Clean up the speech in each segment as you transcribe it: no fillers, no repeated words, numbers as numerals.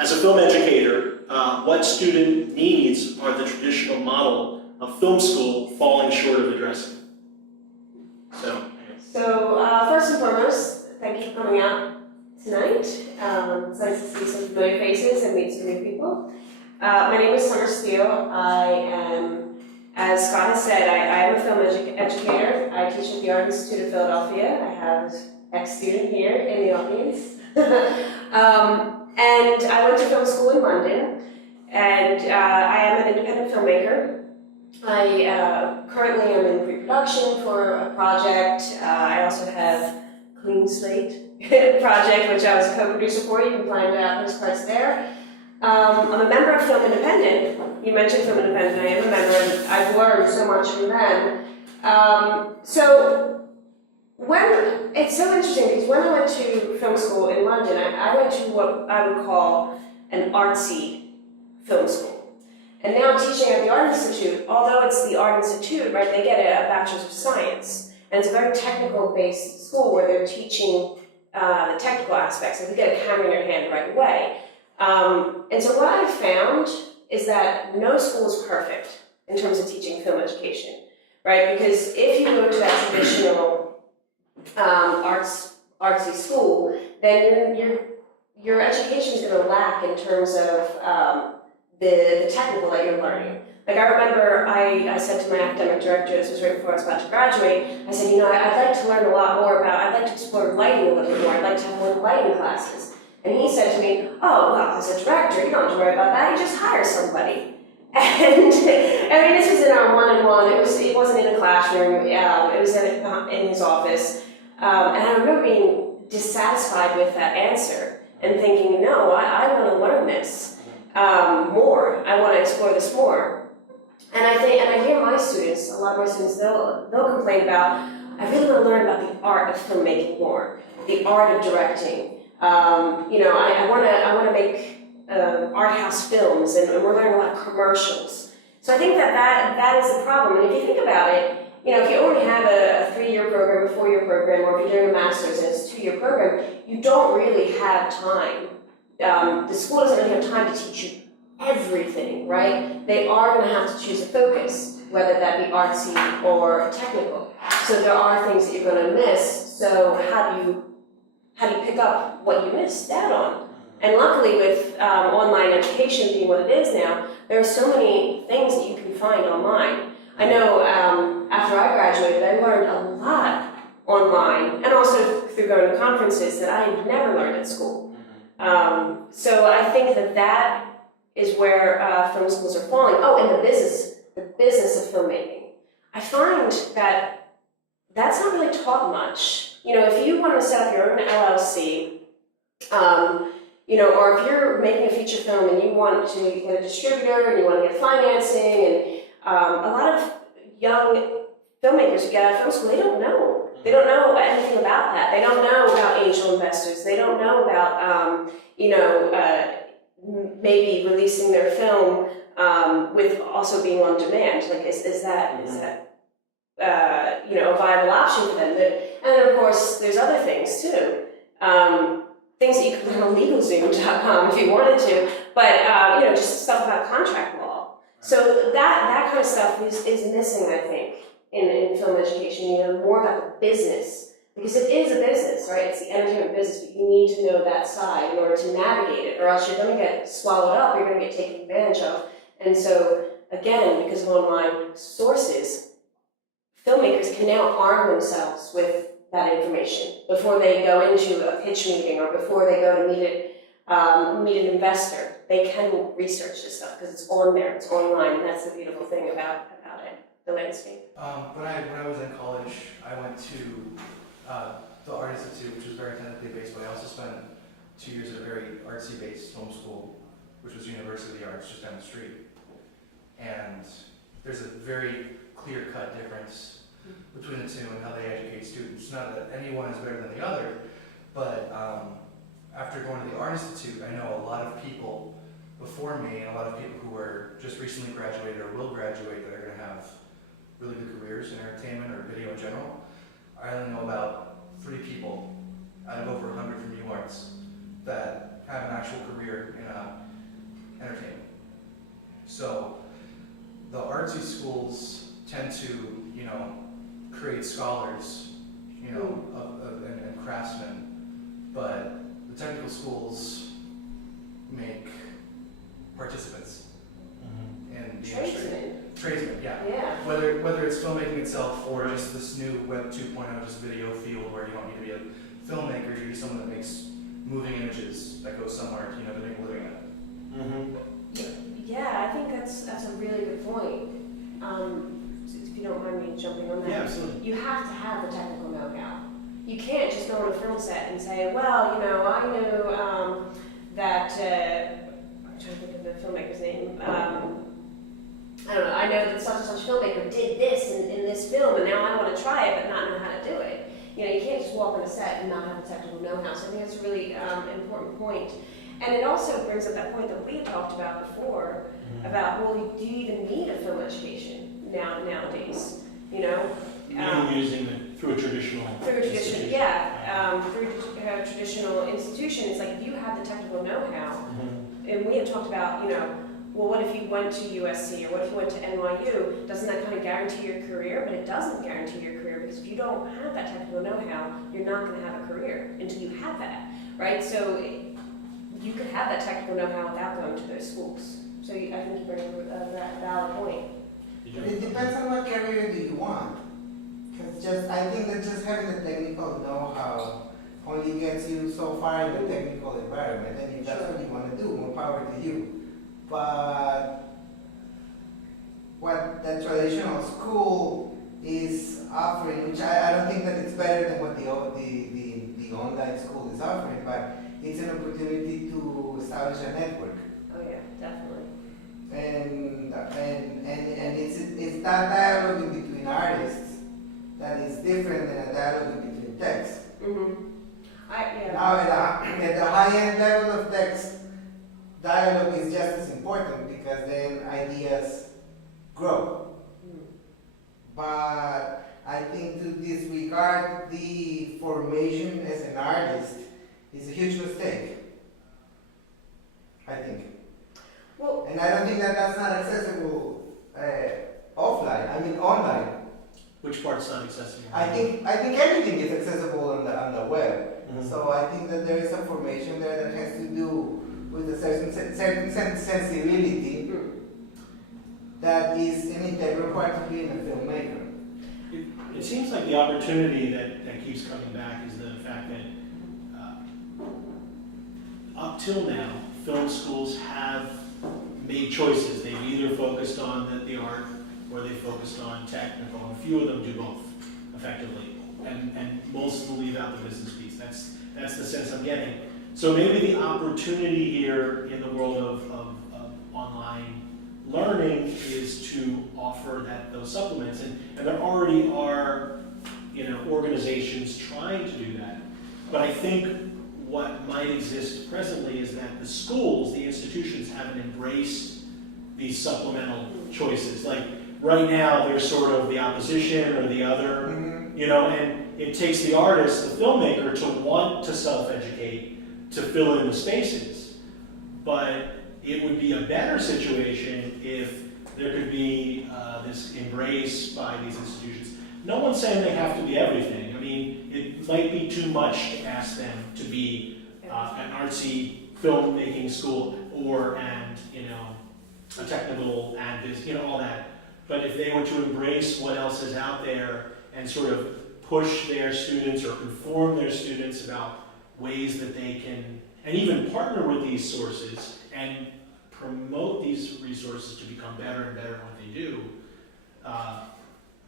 As a film educator, what student needs are the traditional model of film school falling short of addressing? So first and foremost, thank you for coming out tonight. It's nice to see some familiar faces and meet some new people. My name is Steele. I am, as Scott has said, I am a film educator. I teach at the Art Institute of Philadelphia. I have an ex-student here in the audience. And I went to film school in London, and I am an independent filmmaker. I currently am in pre-production for a project. I also have Clean Slate project, which I was a co-producer for. You can find those parts there. I'm a member of Film Independent. You mentioned Film Independent. I am a member, and I've learned so much from them. It's so interesting because when I went to film school in London, I went to what I would call an artsy film school. And now I'm teaching at the Art Institute. Although it's the Art Institute, right, they get a Bachelor's of Science. And it's a very technical-based school where they're teaching the technical aspects. And you get a camera in your hand right away. And so what I've found is that no school is perfect in terms of teaching film education, right? Because if you go to that traditional artsy school, then your education is going to lack in terms of the technical that you're learning. Like I remember I said to my academic director, this was right before I was about to graduate, I said, I'd like to learn a lot more I'd like to explore lighting a little bit more, I'd like to have more lighting classes. And he said to me, oh, well, as a director, you don't have to worry about that, you just hire somebody. And this was in our one-on-one, it wasn't in a classroom, it was in his office. And I remember being dissatisfied with that answer and thinking, no, I want to learn this more. I want to explore this more. And I hear my students, a lot of my students, they'll complain about, I really want to learn about the art of filmmaking more, the art of directing. I want to make art house films, and we're learning a lot of commercials. So I think that is the problem. And if you think about it, if you only have a 3-year program, a 4-year program, or if you're doing a master's and it's a 2-year program, you don't really have time. The school doesn't really have time to teach you everything, right? They are going to have to choose a focus, whether that be artsy or technical. So there are things that you're going to miss. So how do you pick up what you missed out on? And luckily with online education being what it is now, there are so many things that you can find online. I know after I graduated, I learned a lot online, and also through going to conferences that I had never learned at school. So I think that is where film schools are falling. Oh, and the business of filmmaking. I find that that's not really taught much. If you want to set up your own LLC, or if you're making a feature film and you want to get a distributor and you want to get financing, and a lot of young filmmakers who get out of film school, they don't know. They don't know anything about that. They don't know about angel investors. They don't know about, maybe releasing their film with also being on demand. Like, is that a viable option for them? And then, of course, there's other things too. Things that you could learn on LegalZoom.com if you wanted to, but just stuff about contract law. So that kind of stuff is missing, I think, in film education. More about the business, because it is a business, right? It's the entertainment business, but you need to know that side in order to navigate it, or else you're going to get swallowed up. You're going to get taken advantage of. And so, again, because of online sources, filmmakers can now arm themselves with that information before they go into a pitch meeting or before they go to meet an investor. They can research this stuff because it's on there, it's online, and that's the beautiful thing about it, the landscape. When I was in college, I went to the Art Institute, which was very technically based, but I also spent 2 years at a very artsy-based film school, which was University of the Arts just down the street. And there's a very clear-cut difference between the two and how they educate students. Not that any one is better than the other, but after going to the Art Institute, I know a lot of people before me, and a lot of people who are just recently graduated or will graduate that are going to have really good careers in entertainment or video in general. I only know about 3 people out of over 100 from UArts that have an actual career in entertainment. So the artsy schools tend to, you know, create scholars, you know, and craftsmen, but the technical schools make participants in the industry. Tradesmen, yeah. Yeah. Whether it's filmmaking itself or just this new Web 2.0, just video field where you don't need to be a filmmaker, you be someone that makes moving images that goes somewhere, you know, to make a living at it. Yeah, I think that's a really good point. If you don't mind me jumping on that. Yeah, absolutely. You have to have the technical know-how. You can't just go on a film set and say, well, you know, I know that, I'm trying to think of the filmmaker's name. I don't know, I know that such and such filmmaker did this in this film, and now I want to try it, but not know how to do it. You know, you can't just walk on a set and not have the technical know-how. So I think that's a really important point. And it also brings up that point that we had talked about before, about, well, do you even need a film education nowadays? You know? Using it through a traditional institution. Through a traditional institution, it's like if you have the technical know-how, and we had talked about, you know, well, what if you went to USC or what if you went to NYU? Doesn't that kind of guarantee your career? But it doesn't guarantee your career because if you don't have that technical know-how, you're not going to have a career until you have that, right? So you could have that technical know-how without going to those schools. So I think you bring a valid point. But it depends on what career do you want. Because I think that just having the technical know-how only gets you so far in the technical environment, and if that's what you want to do, more power to you. But what the traditional school is offering, which I don't think that it's better than what the online school is offering, but it's an opportunity to establish a network. Oh yeah, definitely. And it's that dialogue between artists that is different than a dialogue between texts. Now at the high-end level of text, dialogue is just as important because then ideas grow. But I think to disregard the formation as an artist is a huge mistake. I think. Well, and I don't think that that's not accessible offline. I mean online. Which part's not accessible? I think everything is accessible on the web. So I think that there is a formation there that has to do with a certain sensibility that is an integral part of being a filmmaker. It seems like the opportunity that keeps coming back is the fact that up till now, film schools have made choices. They've either focused on the art or they focused on technical, and a few of them do both effectively, and most will leave out the business piece. That's the sense I'm getting. So maybe the opportunity here in the world of online learning is to offer those supplements, and there already are, you know, organizations trying to do that. But I think what might exist presently is that the schools, the institutions, haven't embraced these supplemental choices. Like right now, they're sort of the opposition or the other, you know, and it takes the artist, the filmmaker, to want to self-educate, to fill in the spaces. But it would be a better situation if there could be this embrace by these institutions. No one's saying they have to be everything. I mean, it might be too much to ask them to be an artsy filmmaking school a technical and business, you know, all that. But if they were to embrace what else is out there and sort of push their students or inform their students about ways that they can, and even partner with these sources and promote these resources to become better and better at what they do,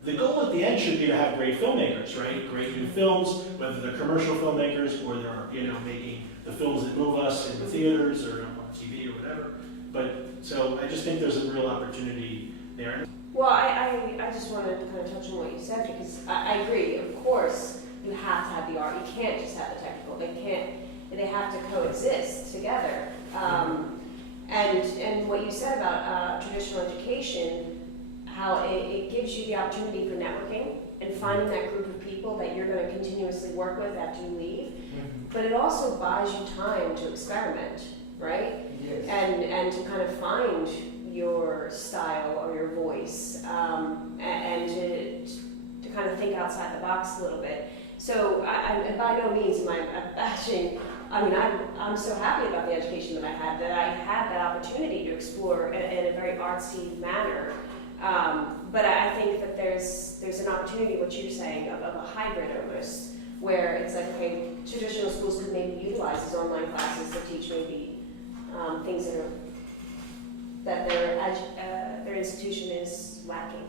the goal at the end should be to have great filmmakers, right? Great new films, whether they're commercial filmmakers or they're, you know, making the films that move us in the theaters or on TV or whatever. But so I just think there's a real opportunity there. Well, I just wanted to kind of touch on what you said because I agree. Of course, you have to have the art. You can't just have the technical. They have to coexist together. And what you said about traditional education, how it gives you the opportunity for networking and finding that group of people that you're going to continuously work with after you leave. Mhm. But it also buys you time to experiment, right? Yes. And to kind of find your style or your voice, and to kind of think outside the box a little bit. So I by no means am I bashing. I mean, I'm so happy about the education that I had that opportunity to explore in a very artsy manner. But I think that there's an opportunity, what you're saying, of a hybrid almost, where it's like, okay, traditional schools could maybe utilize these online classes to teach maybe things that their institution is lacking.